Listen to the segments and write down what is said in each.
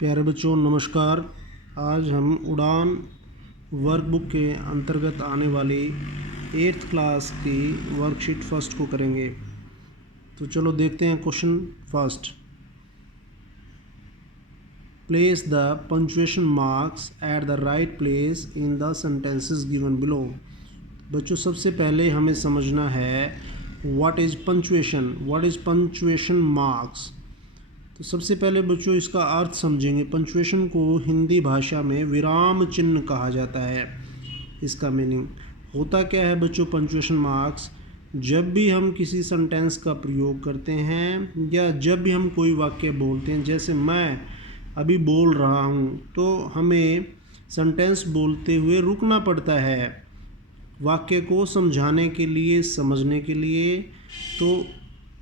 प्यारे बच्चों नमस्कार। आज हम उड़ान वर्कबुक के अंतर्गत आने वाली 8th क्लास की वर्कशीट फर्स्ट को करेंगे। तो चलो देखते हैं question first. Place the punctuation marks at the right place in the sentences given below. बच्चों सबसे पहले हमें समझना है व्हाट इज़ पंक्चुएशन मार्क्स। तो सबसे पहले बच्चों इसका अर्थ समझेंगे। पंक्चुएशन को हिंदी भाषा में विराम चिन्ह कहा जाता है। इसका मीनिंग होता क्या है बच्चों? पंक्चुएशन मार्क्स जब भी हम किसी सेंटेंस का प्रयोग करते हैं या जब भी हम कोई वाक्य बोलते हैं, जैसे मैं अभी बोल रहा हूँ, तो हमें सेंटेंस बोलते हुए रुकना पड़ता है वाक्य को समझाने के लिए, समझने के लिए। तो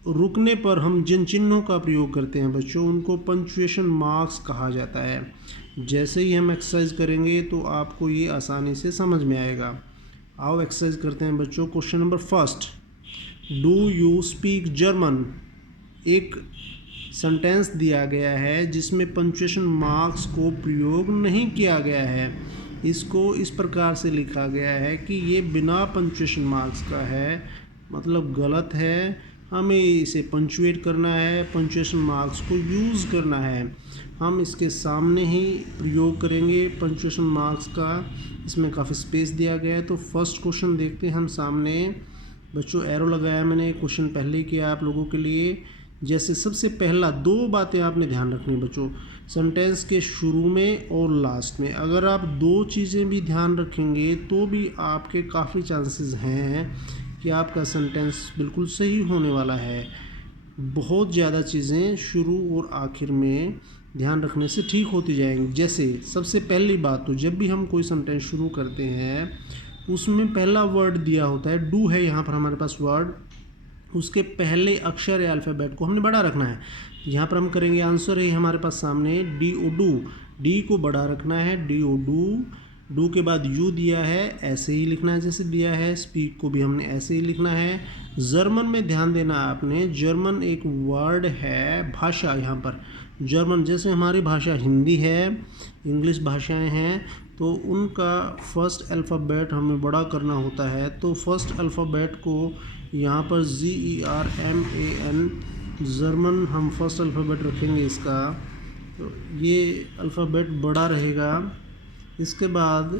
रुकने पर हम जिन चिन्हों का प्रयोग करते हैं बच्चों, उनको पंक्चुएशन मार्क्स कहा जाता है। जैसे ही हम एक्सरसाइज करेंगे तो आपको ये आसानी से समझ में आएगा। आओ एक्सरसाइज करते हैं बच्चों। Question number first, do you speak German. एक सेंटेंस दिया गया है जिसमें पंक्चुएशन मार्क्स को प्रयोग नहीं किया गया है। इसको इस प्रकार से लिखा गया है कि ये बिना पंक्चुएशन मार्क्स का है, मतलब गलत है। हमें इसे पंक्चुएट करना है, पंक्चुएशन मार्क्स को यूज़ करना है। हम इसके सामने ही प्रयोग करेंगे पंक्चुएशन मार्क्स का। इसमें काफ़ी स्पेस दिया गया है। तो फर्स्ट क्वेश्चन देखते हैं हम सामने। बच्चों एरो लगाया मैंने, क्वेश्चन पहले ही किया आप लोगों के लिए। जैसे सबसे पहला दो बातें आपने ध्यान रखनी बच्चों, सेंटेंस के शुरू में और लास्ट में। अगर आप दो चीज़ें भी ध्यान रखेंगे तो भी आपके काफ़ी चांसेस हैं कि आपका सेंटेंस बिल्कुल सही होने वाला है। बहुत ज़्यादा चीज़ें शुरू और आखिर में ध्यान रखने से ठीक होती जाएंगी। जैसे सबसे पहली बात, तो जब भी हम कोई सेंटेंस शुरू करते हैं उसमें पहला वर्ड दिया होता है, डू है यहाँ पर हमारे पास वर्ड, उसके पहले अक्षर या अल्फ़ाबेट को हमने बड़ा रखना है। यहाँ पर हम करेंगे, आंसर है हमारे पास सामने डी ओ डू। डी को बड़ा रखना है, डी ओ डू। डू के बाद यू दिया है, ऐसे ही लिखना है जैसे दिया है। स्पीक को भी हमने ऐसे ही लिखना है। जर्मन में ध्यान देना आपने, जर्मन एक वर्ड है, भाषा। यहाँ पर जर्मन जैसे हमारी भाषा हिंदी है, इंग्लिश भाषाएं हैं, तो उनका फर्स्ट अल्फ़ाबेट हमें बड़ा करना होता है। तो फर्स्ट अल्फ़ाबेट को यहाँ पर ZERMAN, जर्मन हम फर्स्ट अल्फ़ाबेट रखेंगे इसका, तो ये अल्फ़ाबेट बड़ा रहेगा। इसके बाद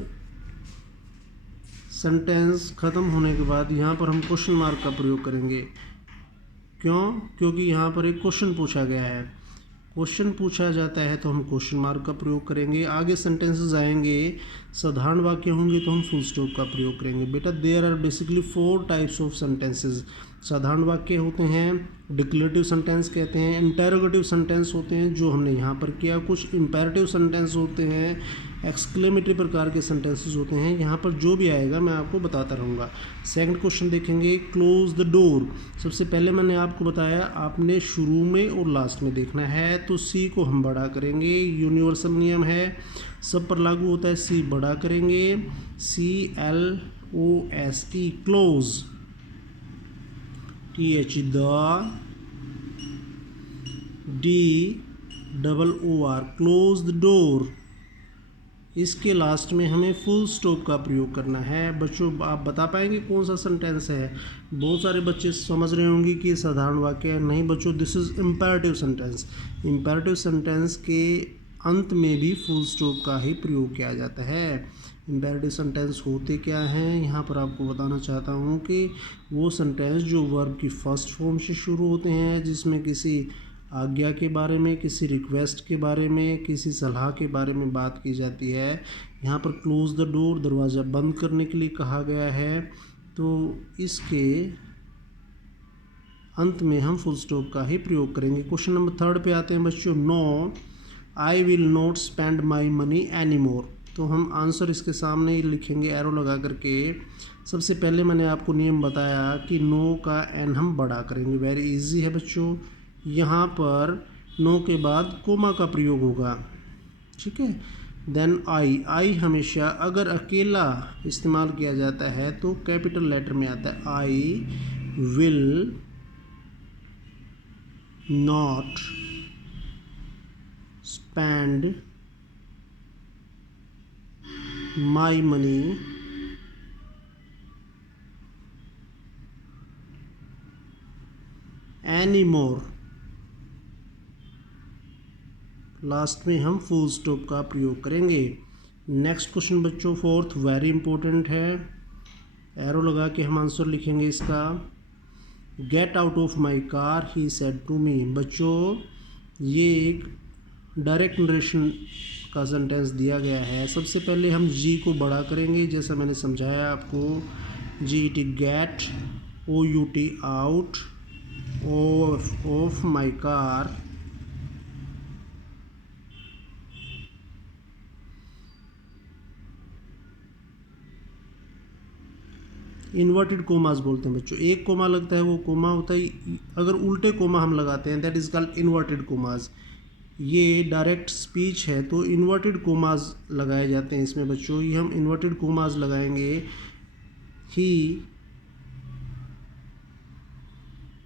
सेंटेंस ख़त्म होने के बाद यहाँ पर हम क्वेश्चन मार्क का प्रयोग करेंगे। क्यों? क्योंकि यहाँ पर एक क्वेश्चन पूछा गया है। क्वेश्चन पूछा जाता है तो हम क्वेश्चन मार्क का प्रयोग करेंगे। आगे सेंटेंसेस आएंगे, साधारण वाक्य होंगे तो हम फुल स्टॉप का प्रयोग करेंगे। बेटा there are basically 4 types of sentences. साधारण वाक्य होते हैं, डिक्लेरेटिव सेंटेंस कहते हैं, इंटेरोगेटिव सेंटेंस होते हैं जो हमने यहाँ पर किया, कुछ इंपेरेटिव सेंटेंस होते हैं, एक्सक्लेमेटरी प्रकार के सेंटेंसेस होते हैं। यहाँ पर जो भी आएगा मैं आपको बताता रहूँगा। सेकंड क्वेश्चन देखेंगे, क्लोज द डोर। सबसे पहले मैंने आपको बताया आपने शुरू में और लास्ट में देखना है। तो सी को हम बड़ा करेंगे, यूनिवर्सल नियम है, सब पर लागू होता है। सी बड़ा करेंगे, CLOSE, close, TH the, DOOR, close the door. इसके लास्ट में हमें फुल स्टॉप का प्रयोग करना है। बच्चों आप बता पाएंगे कौन सा सेंटेंस है? बहुत सारे बच्चे समझ रहे होंगे कि ये साधारण वाक्य है। नहीं बच्चों, this is imperative sentence. Imperative sentence के अंत में भी फुल स्टॉप का ही प्रयोग किया जाता है। इम्पेरेटिव सेंटेंस होते क्या हैं यहाँ पर आपको बताना चाहता हूँ कि वो सेंटेंस जो वर्ब की फर्स्ट फॉर्म से शुरू होते हैं, जिसमें किसी आज्ञा के बारे में, किसी रिक्वेस्ट के बारे में, किसी सलाह के बारे में बात की जाती है। यहाँ पर क्लोज द डोर, दरवाज़ा बंद करने के लिए कहा गया है। तो इसके अंत में हम फुल स्टॉप का ही प्रयोग करेंगे। क्वेश्चन नंबर थर्ड पे आते हैं बच्चों। No I will not spend my money any more. तो हम आंसर इसके सामने ही लिखेंगे एरो लगा करके। सबसे पहले मैंने आपको नियम बताया कि नो का एन हम बड़ा करेंगे। वेरी इजी है बच्चों। यहाँ पर नो के बाद कोमा का प्रयोग होगा, ठीक है। देन आई हमेशा अगर अकेला इस्तेमाल किया जाता है तो कैपिटल लेटर में आता है। I will not spend my money anymore। Last में हम फुल स्टॉप का प्रयोग करेंगे। नेक्स्ट क्वेश्चन बच्चों फोर्थ वेरी इंपॉर्टेंट है, एरो लगा के हम आंसर लिखेंगे इसका। Get out of my car he said to me. बच्चों ये एक डायरेक्ट नरेशन का सेंटेंस दिया गया है। सबसे पहले हम जी को बड़ा करेंगे, जैसा मैंने समझाया आपको। G T get, O U T out of my car inverted commas बोलते हैं बच्चों। एक कोमा लगता है वो कोमा होता है, अगर उल्टे कोमा हम लगाते हैं that is called inverted commas. ये डायरेक्ट स्पीच है तो इन्वर्टेड कोमास लगाए जाते हैं इसमें बच्चों। ये हम इन्वर्टेड कोमास लगाएंगे। ही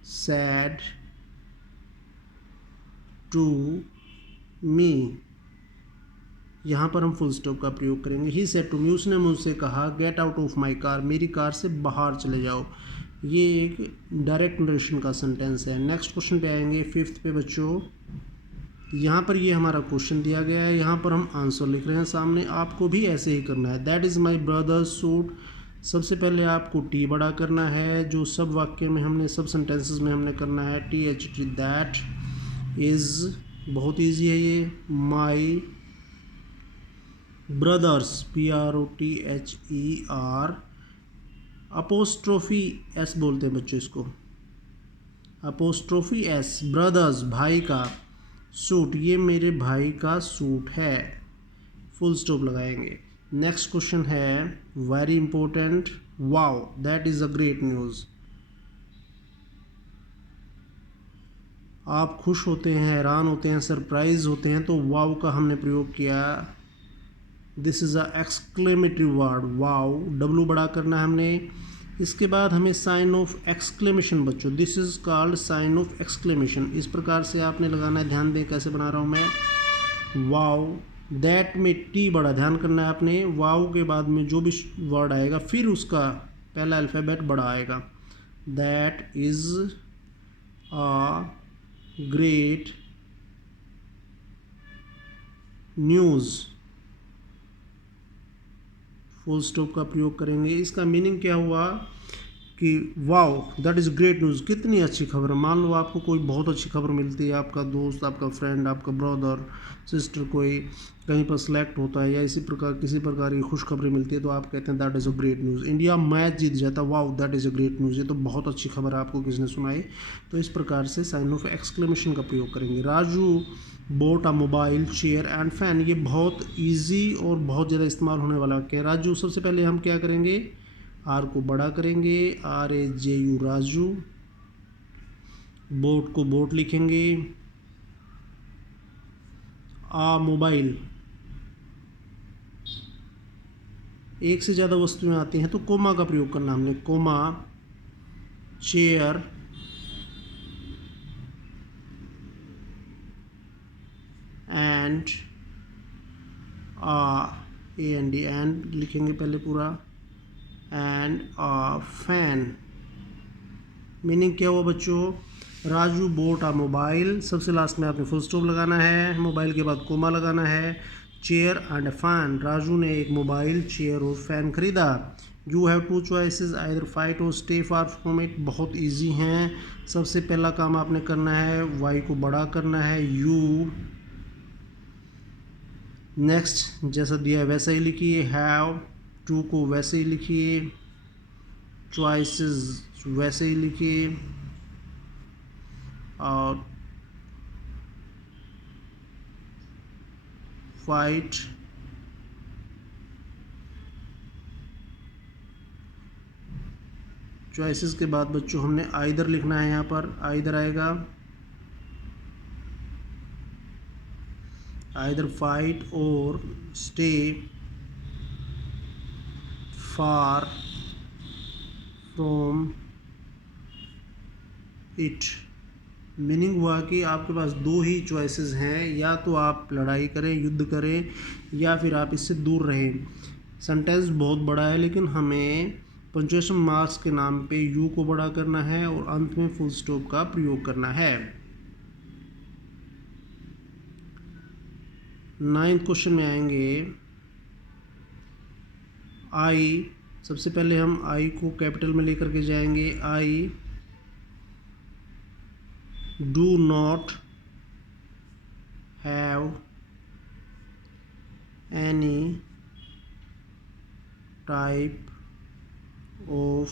सैड टू मी, यहाँ पर हम फुल स्टॉप का प्रयोग करेंगे। ही सेड टू मी, उसने मुझसे कहा gate out of my car, मेरी कार से बाहर चले जाओ। ये एक डायरेक्ट नरेशन का सेंटेंस है। नेक्स्ट क्वेश्चन पे आएंगे फिफ्थ पे बच्चों। यहाँ पर ये हमारा क्वेश्चन दिया गया है, यहाँ पर हम आंसर लिख रहे हैं सामने। आपको भी ऐसे ही करना है। That is my brothers suit. सबसे पहले आपको टी बड़ा करना है, जो सब वाक्य में हमने सब सेंटेंसेस में हमने करना है। T H T, that is, बहुत ईजी है ये। माई ब्रदर्स, PROTHER, अपोस्ट्रोफी एस बोलते हैं बच्चों इसको, अपोस्ट्रोफी एस, ब्रदर्स भाई का, सूट ये मेरे भाई का सूट है। फुल स्टॉप लगाएंगे। नेक्स्ट क्वेश्चन है very important, wow that is a great news. आप खुश होते हैं, हैरान होते हैं, सरप्राइज होते हैं तो वाओ का हमने प्रयोग किया। This is a exclamatory word, wow. W बड़ा करना है हमने। इसके बाद हमें साइन ऑफ एक्सक्लेमेशन बच्चों, this is called sign of exclamation. इस प्रकार से आपने लगाना है, ध्यान दें कैसे बना रहा हूँ मैं। वाओ, दैट में टी बड़ा ध्यान करना है आपने। वाओ के बाद में जो भी वर्ड आएगा फिर उसका पहला अल्फ़ाबेट बड़ा आएगा। That is a great news, full stop का प्रयोग करेंगे। इसका मीनिंग क्या हुआ कि wow that is great news, कितनी अच्छी खबर है। मान लो आपको कोई बहुत अच्छी खबर मिलती है, आपका दोस्त, आपका फ्रेंड, आपका ब्रदर सिस्टर कोई कहीं पर सेलेक्ट होता है या इसी प्रकार किसी प्रकार की खुशखबरी मिलती है तो आप कहते हैं that is a great news. India match जीत जाता है, wow that is a great news, ये तो बहुत अच्छी खबर है, आपको किसने सुनाई। तो इस प्रकार से साइन ऑफ एक्सक्लेमेशन का प्रयोग करेंगे। Raju boat a mobile, chair and fan, ये बहुत ईजी और बहुत ज़्यादा इस्तेमाल होने वाला वाक्य है। राजू, सबसे पहले हम क्या करेंगे, आर को बड़ा करेंगे, RAJU राजू। बोट को बोट लिखेंगे। मोबाइल, एक से ज़्यादा वस्तुएं आती हैं तो कोमा का प्रयोग करना हमने, comma, chair and AND, and लिखेंगे पहले पूरा, एंड फैन। मीनिंग क्या हुआ बच्चों, राजू बोट आ मोबाइल, सबसे लास्ट में आपने फुल स्टॉप लगाना है, मोबाइल के बाद कोमा लगाना है। चेयर एंड फैन, राजू ने एक मोबाइल, चेयर और फैन खरीदा। You have two choices, either fight और स्टे फार फ्रॉम इट, बहुत ईजी हैं। सबसे पहला काम आपने करना है, वाई को बड़ा करना है, यू। नेक्स्ट जैसा दिया है वैसा ही लिखिए, हैव, टू को वैसे ही लिखिए, चॉइसेस वैसे ही लिखिए, और फाइट चॉइसेस के बाद बच्चों हमने आइदर लिखना है, यहाँ पर आइदर आएगा, आइदर फाइट और stay far from it. Meaning हुआ कि आपके पास दो ही चॉइसेस हैं, या तो आप लड़ाई करें, युद्ध करें, या फिर आप इससे दूर रहें। सेंटेंस बहुत बड़ा है, लेकिन हमें पंक्चुएशन मार्क्स के नाम पे यू को बड़ा करना है और अंत में फुल स्टॉप का प्रयोग करना है। 9th क्वेश्चन में आएंगे आई। सबसे पहले हम आई को कैपिटल में लेकर के जाएंगे। I do not have any type of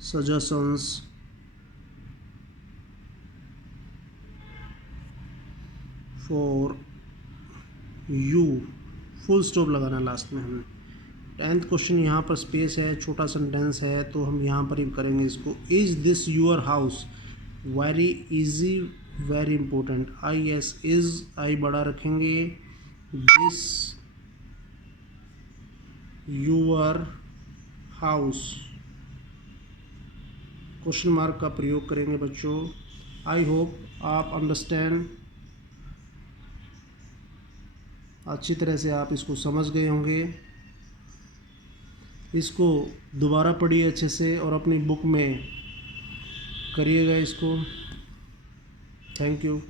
suggestions for you. Full stop लगाना लास्ट में हमें। 10th क्वेश्चन, यहाँ पर स्पेस है, छोटा सेंटेंस है, तो हम यहाँ पर ही करेंगे इसको। Is this your house? Very easy, very important. I S is, I बड़ा रखेंगे। This your house, question mark का प्रयोग करेंगे बच्चों। आई होप आप अंडरस्टैंड, अच्छी तरह से आप इसको समझ गए होंगे। इसको दोबारा पढ़िए अच्छे से और अपनी बुक में करिएगा इसको। Thank you.